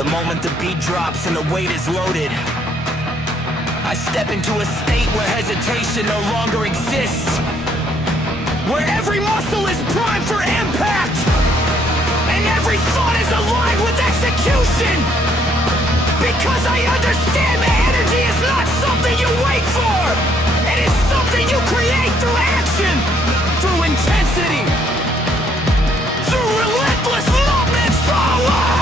The moment the beat drops and the weight is loaded, I step into a state where hesitation no longer exists, where every muscle is primed for impact, and every thought is aligned with execution. Because I understand that energy is not something you wait for. It is something you create through action, through intensity, through relentless movement forward.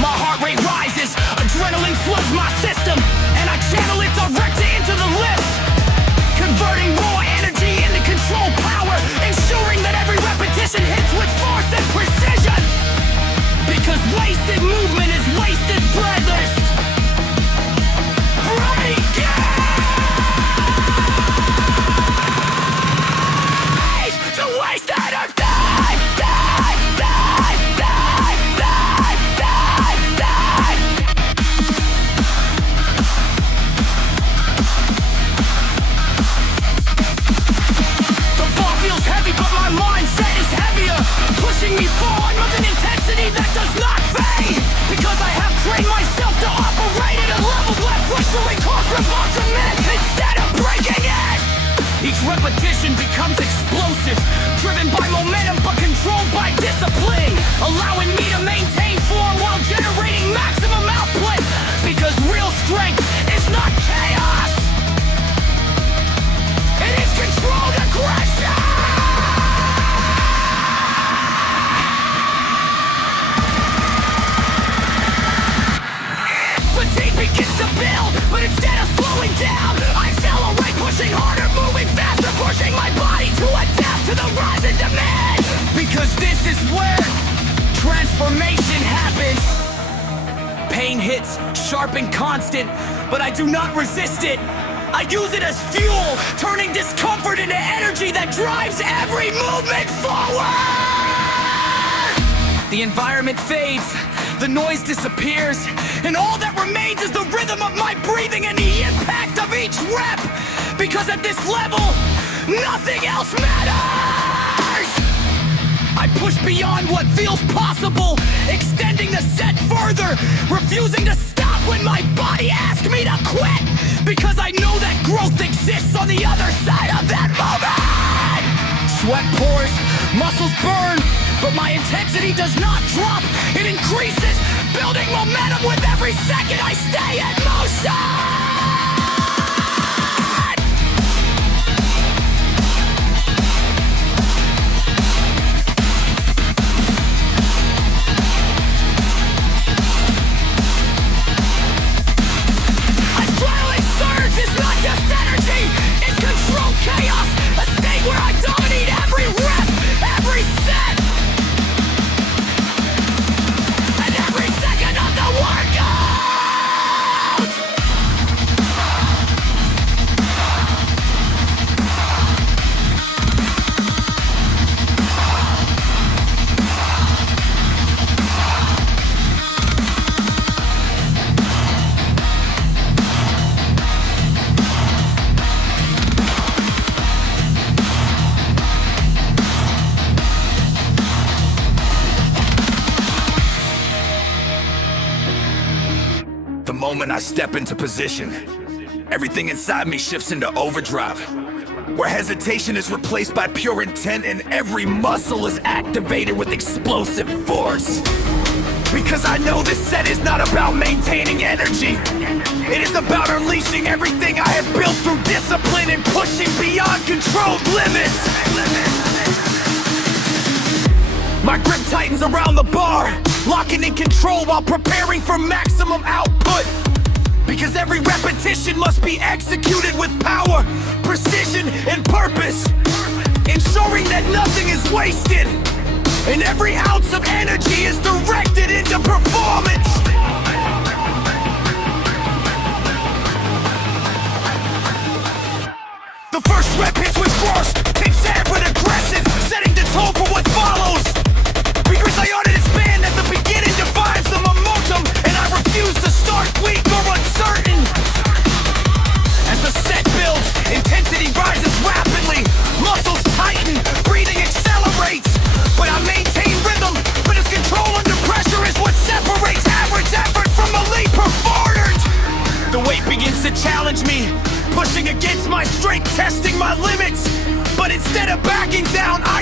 My heart rate rises, adrenaline floods my system, and I channel it directly into the lift, converting raw energy into controlled power, ensuring that every repetition hits with force and precision. Because wasted movement is wasted breath. Break it! To waste energy! Pushing me forward with an intensity that does not fade. Because I have trained myself to operate at a level that pushing cause revolution instead of breaking it. Each repetition becomes explosive, driven by momentum but controlled by discipline, allowing me to maintain form while generating maximum output. Because real strength is not chaos, it is controlled aggression. Begins to build, but instead of slowing down, I accelerate, pushing harder, moving faster, pushing my body to adapt to the rise in demand. Because this is where transformation happens. Pain hits, sharp and constant, but I do not resist it. I use it as fuel, turning discomfort into energy that drives every movement forward. The environment fades, the noise disappears, and all that remains is the rhythm of my breathing and the impact of each rep. Because at this level, nothing else matters. I push beyond what feels possible, extending the set further, refusing to stop when my body asks me to quit. Because I know that growth exists on the other side of that moment. Sweat pours, muscles burn, but my intensity does not drop, it increases, building momentum with every second I stay in motion! Adrenaline surge is not just energy, it's controlled chaos, a state where I dominate every rep, every set. The moment I step into position, everything inside me shifts into overdrive, where hesitation is replaced by pure intent and every muscle is activated with explosive force. Because I know this set is not about maintaining energy, it is about unleashing everything I have built through discipline and pushing beyond controlled limits. My grip tightens around the bar, locking in control while preparing for maximum output. Because every repetition must be executed with power, precision, and purpose, ensuring that nothing is wasted, and every ounce of energy is directed into performance. The first rep hits with force, kicks ahead with aggressive, setting the tone for what follows. Because I understand that the beginning defines the momentum, and I refuse to start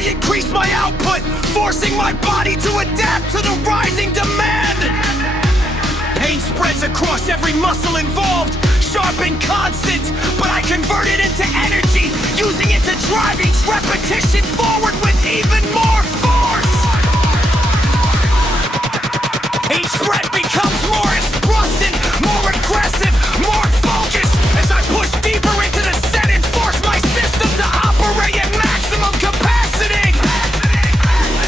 increase my output, forcing my body to adapt to the rising demand. Pain spreads across every muscle involved, sharp and constant, but I convert it into energy, using it to drive each repetition forward with even more force. Each rep becomes more exhausting, more aggressive, more focused, as I push deeper into the set and force my system to operate at maximum capacity.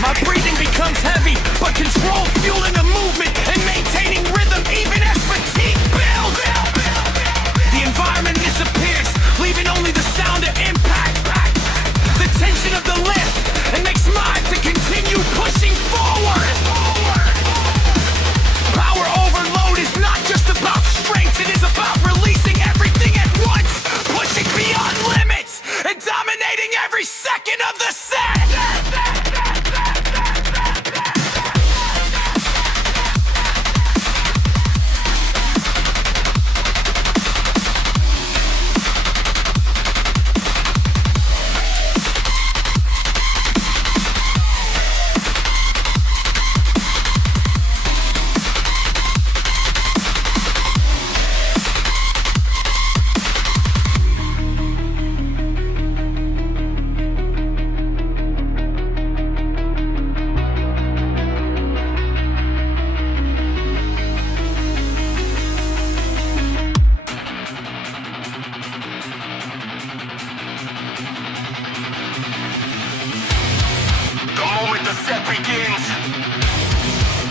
My breathing becomes heavy, but control fueling the movement and maintaining rhythm even as fatigue builds. The environment disappears, leaving only the sound of impact, the tension of the lift, and makes mine to continue pushing forward. Power overload is not just about strength, it is about releasing everything at once, pushing beyond limits, and dominating every second of the set.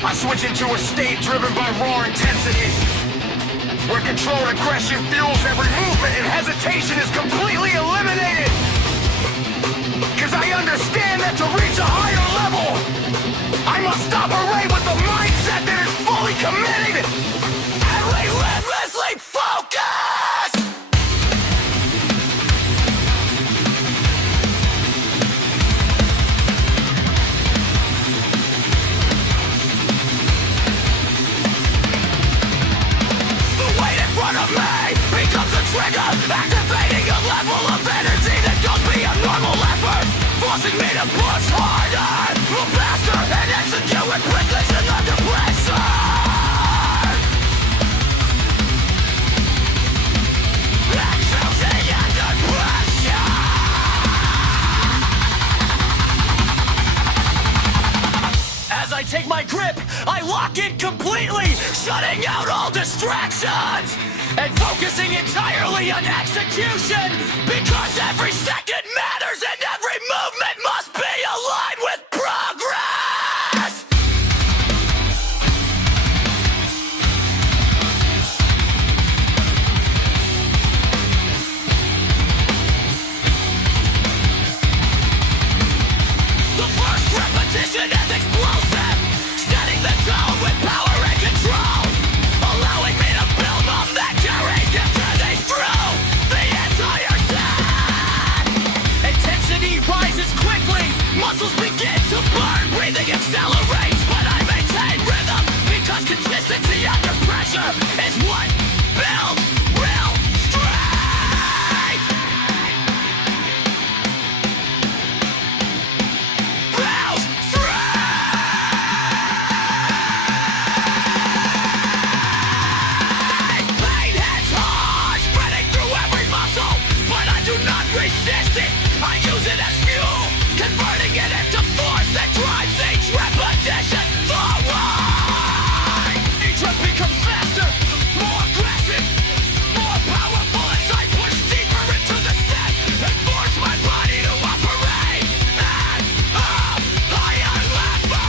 I switch into a state driven by raw intensity, where controlled aggression fuels every movement and hesitation is completely eliminated. Cause I understand that to reach a higher level, I must operate with the mindset that is fully committed and relentlessly focused. Of me becomes a trigger, activating a level of energy that goes beyond normal effort, forcing me to push harder, move faster, and execute with precision under pressure. Executing under pressure. As I take my grip, I lock in completely, shutting out all distractions and focusing entirely on execution, because every second matters and every movement must be aligned with progress. The first repetition is explosive, setting the tone with power and control, allowing me to build on that carrying intensity through the entire set. Intensity rises quickly, muscles begin to burn, breathing accelerates, but I maintain rhythm, because consistency under pressure is what builds real strength. Builds strength. Pain hits hard, spreading through every muscle, but I do not resist it. I use it as fuel, converting it into force that drives each repetition forward. Each rep becomes faster, more aggressive, more powerful as I push deeper into the set and force my body to operate at a higher level.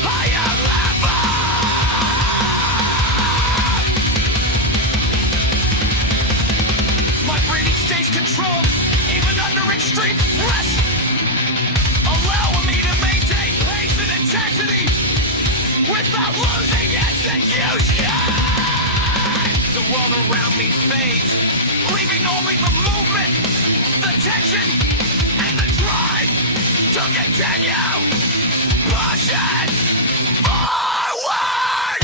Higher level. My breathing stays controlled, even under extreme stress, allowing me to maintain pace and intensity without losing execution. The world around me fades, leaving only the movement, the tension, and the drive to continue pushing forward.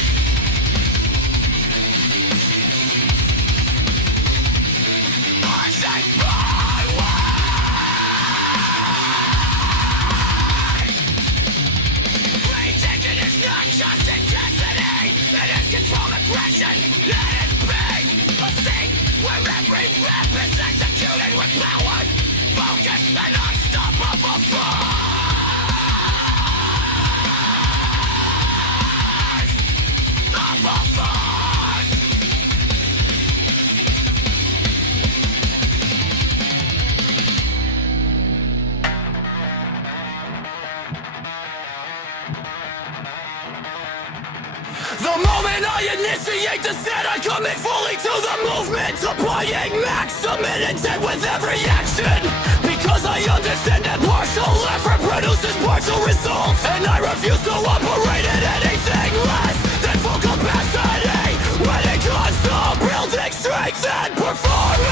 The moment I initiate descent, I commit fully to the movement, applying maximum intent with every action. Because I understand that partial effort produces partial results, and I refuse to operate at anything less than full capacity when it comes to building strength and performance.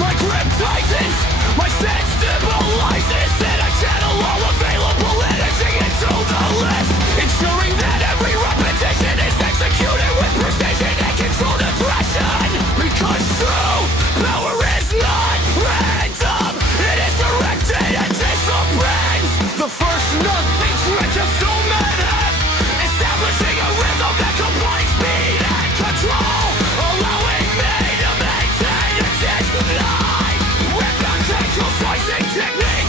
My grip tightens, my sense stabilizes, and I channel all available energy into the list, ensuring that every repetition is executed with precision and controlled aggression. Because true power is not random, it is directed and disciplined. The first nothing stretch of so many, establishing a rhythm that combines speed and control, allowing me to maintain a discipline with a control slicing technique.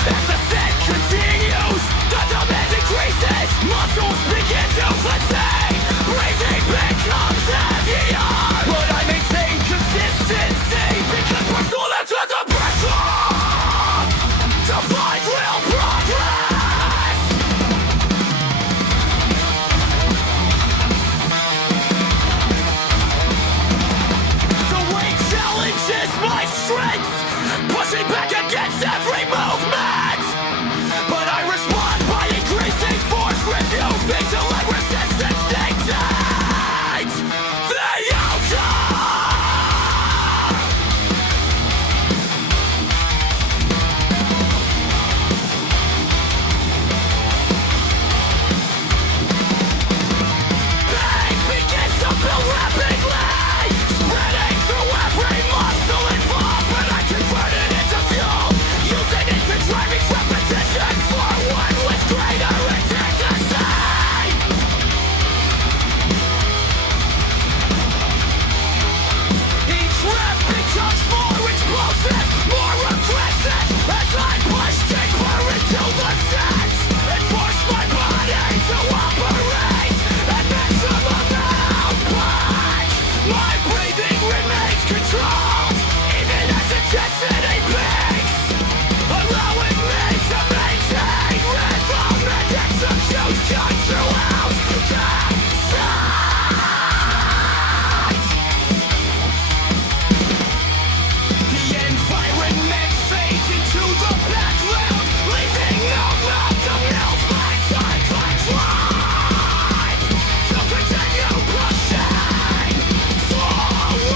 As the set continues, the demand increases, muscles begin to fatigue, breathing becomes heavier, but I maintain consistency because personal into the pressure to find real progress. The weight challenges my strength, pushing back against every movement. But I respond by increasing force, refusing to let resistance dictate the outcome. Pain begins to build rapidly, spreading through every muscle involved, but I convert it into fuel, using it to drive each repetition forward with greater intensity. Each rep becomes more explosive, more aggressive, as I push deeper into the set and force my body to operate at maximum output. My breathing remains controlled, even as intensity peaks, allowing me to maintain rhythm and execution throughout the set. The environment fades into the background, leaving no room to melt my time drive to continue pushing forward.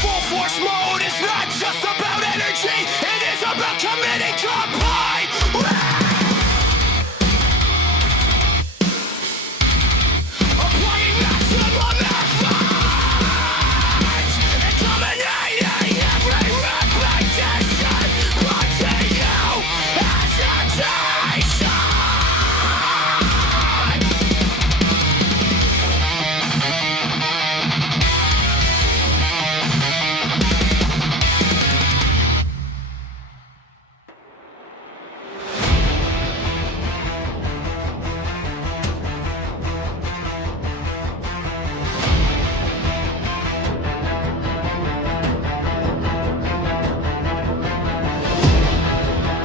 Full force mode is not just about energy, it is about committing to apply. Applying maximum effort and dominating every repetition, continue hesitation.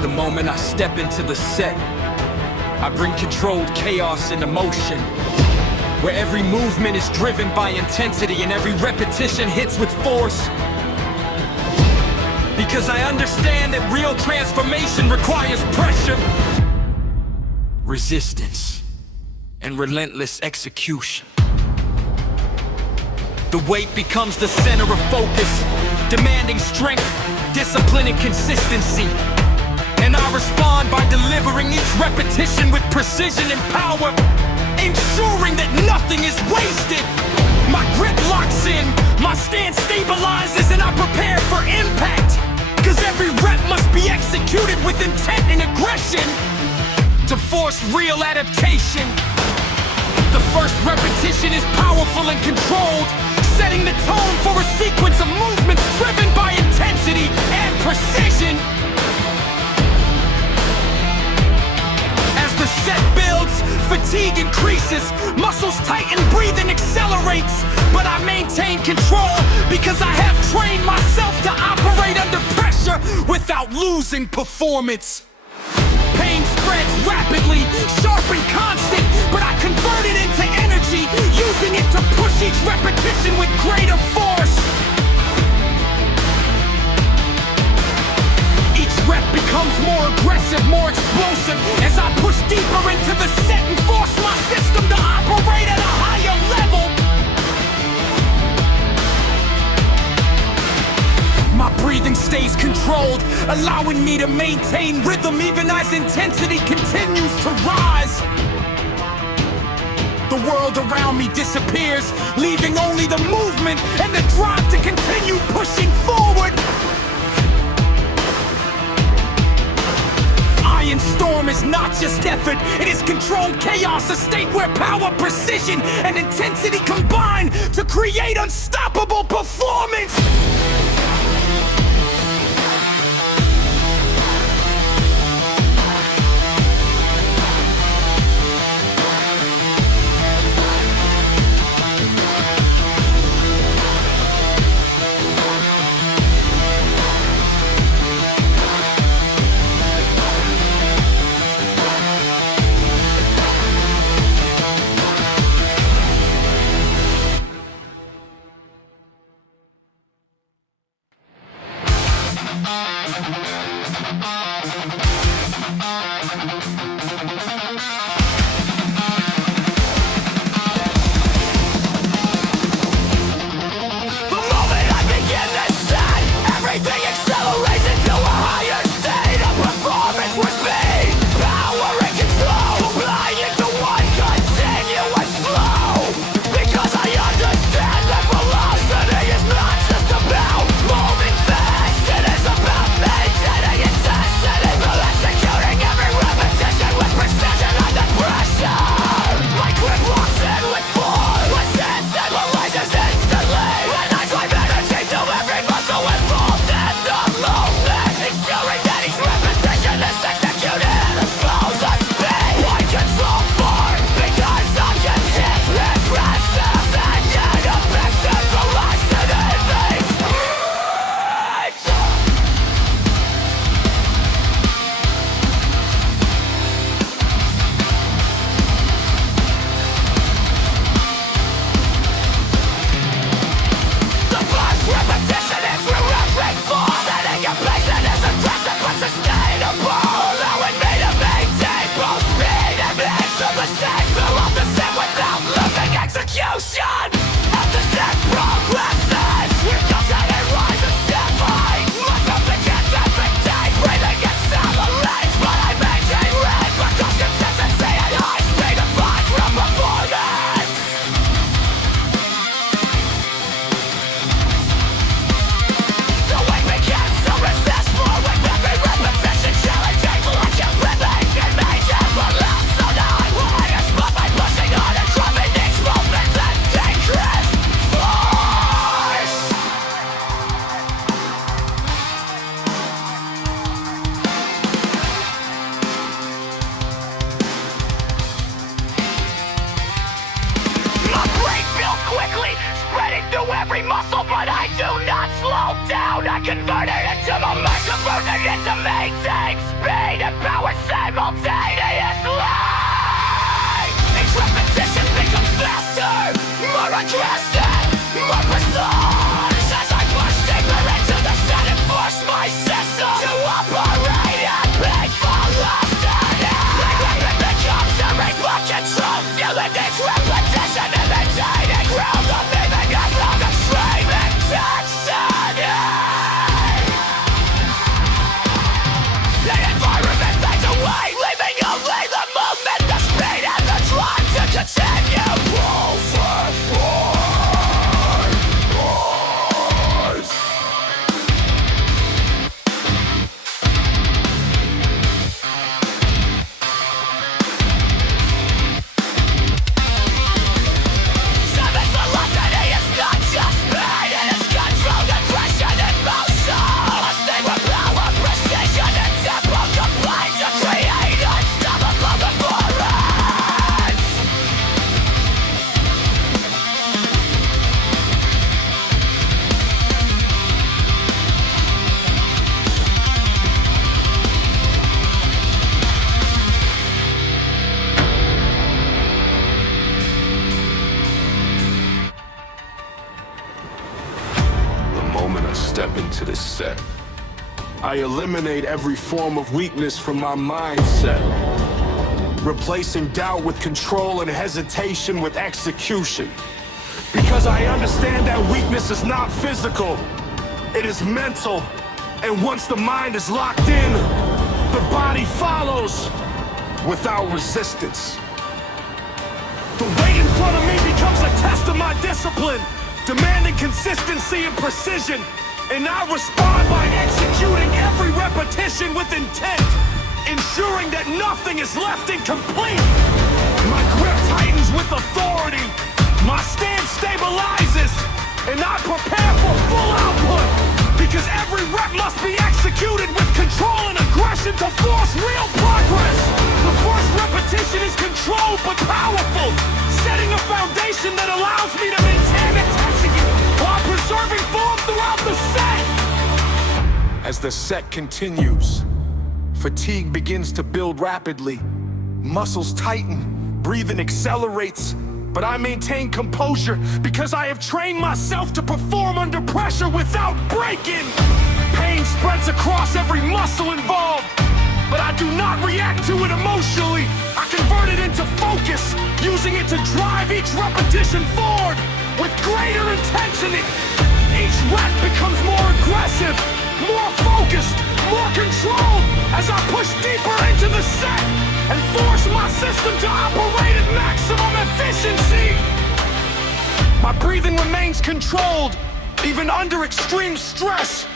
The moment I step into the set, I bring controlled chaos into motion, where every movement is driven by intensity and every repetition hits with force. Because I understand that real transformation requires pressure, resistance, and relentless execution. The weight becomes the center of focus, demanding strength, discipline, and consistency. And I respond by delivering each repetition with precision and power, ensuring that nothing is wasted. My grip locks in, my stance stabilizes, and I prepare for impact. Cause every rep must be executed with intent and aggression to force real adaptation. The first repetition is powerful and controlled, setting the tone for a sequence of movements driven by intensity and precision. As the set builds, fatigue increases, muscles tighten, breathing accelerates. But I maintain control because I have trained myself to operate under pressure without losing performance. Pain spreads rapidly, sharp and constant, but I convert it into energy, using it to push each repetition with greater force. Each rep becomes more aggressive, more explosive, as I push deeper into the set and force my system to operate at a higher level. My breathing stays controlled, allowing me to maintain rhythm even as intensity continues to rise. The world around me disappears, leaving only the movement and the drive to continue pushing forward. Iron Storm is not just effort, it is controlled chaos, a state where power, precision, and intensity combine to create unstoppable performance. Convert it into momentum, moving into maintaining speed and power simultaneously. Each repetition becomes faster, more aggressive, more precise. As I push deeper into the set and force my system to operate at peak velocity. It becomes a remote control, fueling each repetition and maintaining ground, leaving a long extreme intensity. Continue moving forward. step into this set, I eliminate every form of weakness from my mindset, replacing doubt with control and hesitation with execution. Because I understand that weakness is not physical, it is mental. And once the mind is locked in, the body follows without resistance. The weight in front of me becomes a test of my discipline, demanding consistency and precision. And I respond by executing every repetition with intent, ensuring that nothing is left incomplete. My grip tightens with authority, my stance stabilizes, and I prepare for full output. Because every rep must be executed with control and aggression to force real progress. The first repetition is controlled but powerful, setting a foundation that allows me to maintain intensity while preserving form throughout the set. As the set continues, fatigue begins to build rapidly. Muscles tighten, breathing accelerates, but I maintain composure because I have trained myself to perform under pressure without breaking. Pain spreads across every muscle involved, but I do not react to it emotionally. I convert it into focus, using it to drive each repetition forward with greater intensity. Each rep becomes more aggressive, more focused, more controlled as I push deeper into the set and force my system to operate at maximum efficiency. My breathing remains controlled, even under extreme stress,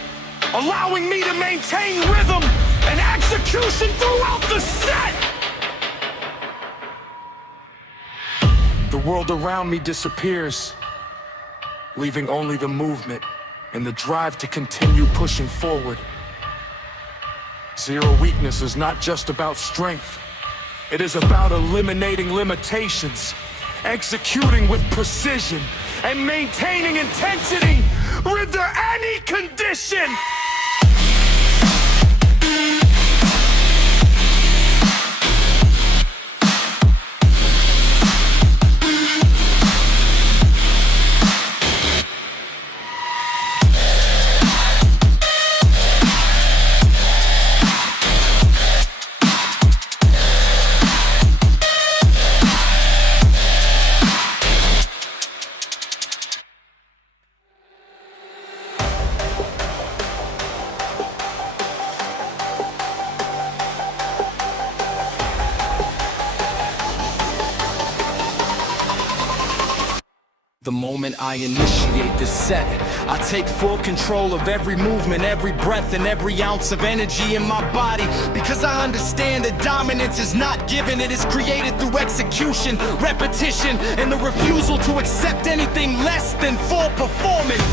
allowing me to maintain rhythm and execution throughout the set. The world around me disappears, leaving only the movement and the drive to continue pushing forward. Zero weakness is not just about strength. It is about eliminating limitations, executing with precision, and maintaining intensity under any condition. The moment I initiate the set, I take full control of every movement, every breath, and every ounce of energy in my body. Because I understand that dominance is not given, it is created through execution, repetition, and the refusal to accept anything less than full performance.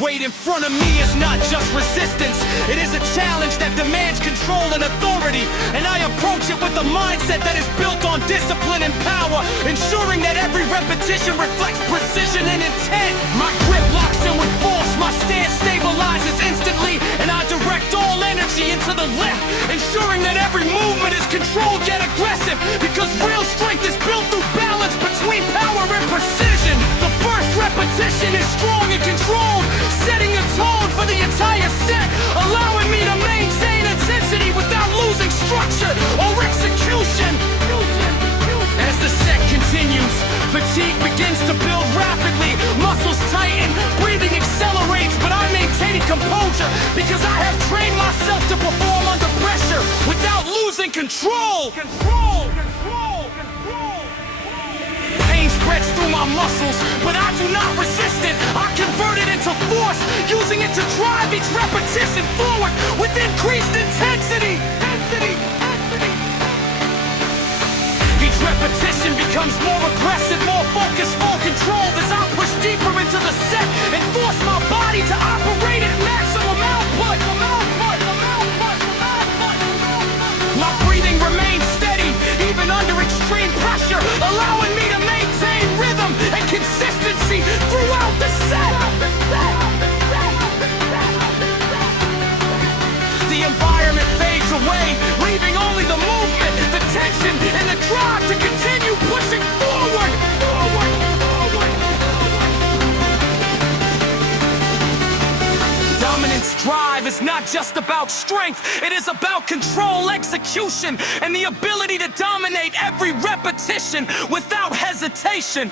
Weight in front of me is not just resistance, it is a challenge that demands control and authority. And I approach it with a mindset that is built on discipline and power, ensuring that every repetition reflects precision and intent. My grip locks in with force, my stance stabilizes instantly, and I direct all energy into the left, ensuring that every movement is controlled yet aggressive. Because real strength is built through balance between power and precision. The first repetition is strong and controlled, setting a tone for the entire set, allowing me to maintain intensity without losing structure or execution. As the set continues, fatigue begins to build rapidly, muscles tighten, breathing accelerates, but I'm maintaining composure because I have trained myself to perform under pressure without losing control. Pain spreads through my muscles, but I do not resist it. I convert it into force, using it to drive each repetition forward with increased intensity. Each repetition becomes more aggressive, more focused, more controlled as I push deeper into the set and force my body to operate at maximum output. My breathing remains steady, even under extreme pressure, allowing me to maintain rhythm and consistency throughout the set. The environment fades away, intense drive is not just about strength, it is about control, execution, and the ability to dominate every repetition without hesitation.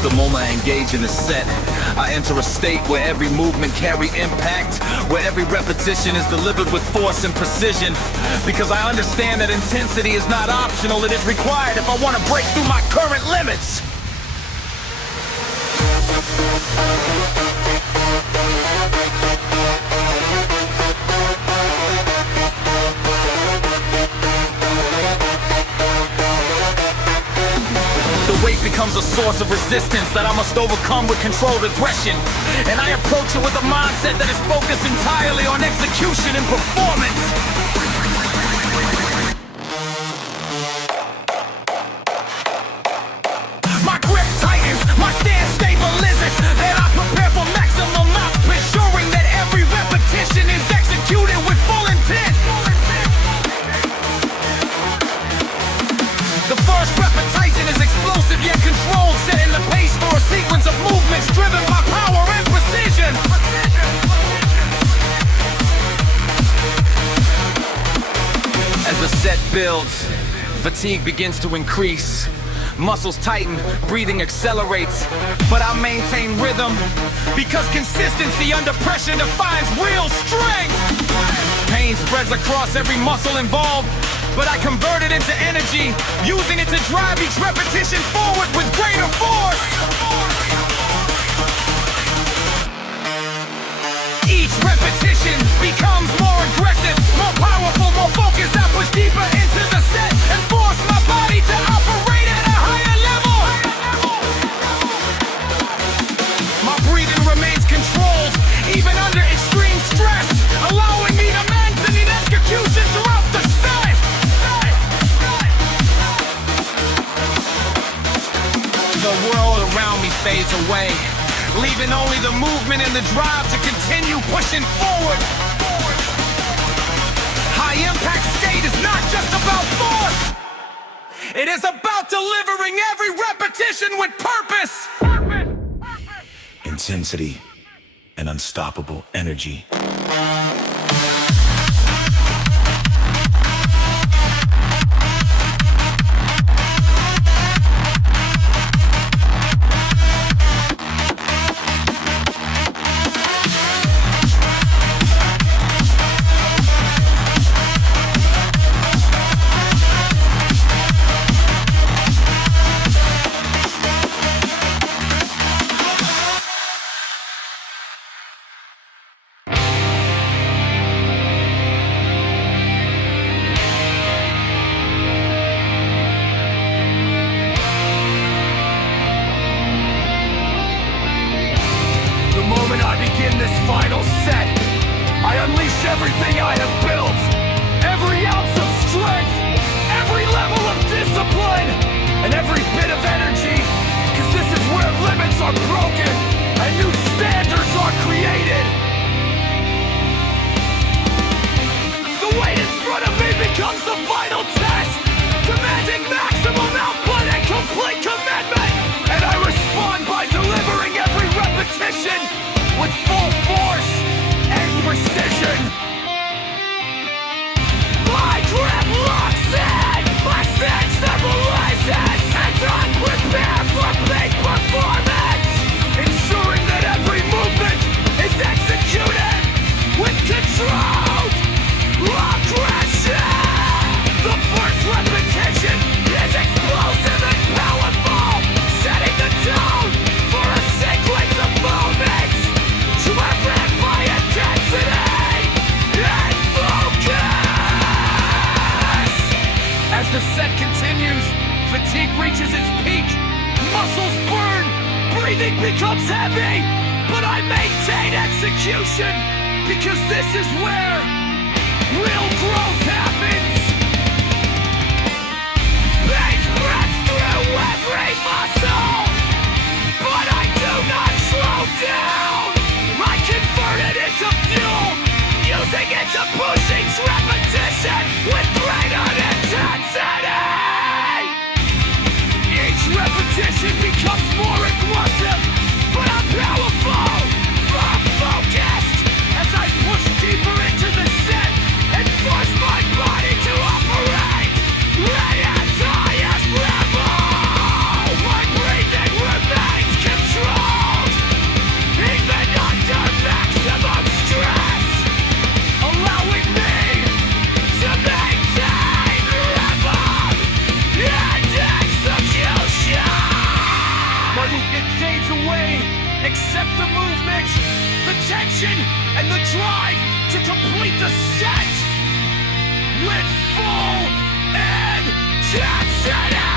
The moment I engage in a set, I enter a state where every movement carry impact, where every repetition is delivered with force and precision. Because I understand that intensity is not optional, it is required if I want to break through my current limits. The weight becomes a source of resistance that I must overcome with controlled aggression. And I approach it with a mindset that is focused entirely on execution and performance. My grip tightens, my stance stabilizes, and I prepare for maximum output, ensuring that every repetition is executed with full intent. The first repetition is explosive yet controlled, setting the pace for a sequence of movements driven by power and precision. As the set builds, fatigue begins to increase. Muscles tighten, breathing accelerates, but I maintain rhythm because consistency under pressure defines real strength. Pain spreads across every muscle involved, but I convert it into energy, using it to drive each repetition forward with greater force. Each repetition becomes more aggressive, more powerful, more focused. I push deeper into the set and force my body to operate at a higher level. My breathing remains controlled, even under extreme stress, allowing me to maintain execution throughout the set. The world around me fades away, leaving only the movement and the drive to continue pushing forward. High impact state is not just about force. It is about delivering every repetition with purpose. Intensity and unstoppable energy. continues, fatigue reaches its peak, muscles burn, breathing becomes heavy, but I maintain execution, because this is where real growth happens. Pain spreads through every muscle, but I do not slow down. I convert it into fuel, using it to push each repetition with greater intensity. Each repetition becomes more aggressive, but I'm powerful, more focused, as I push deeper into the set and force my body to operate at its highest level. My breathing remains controlled, even under maximum stress, allowing me to maintain rhythm and execution. My movement fades away, except the movement, the tension, and the drive to complete the set with full intensity.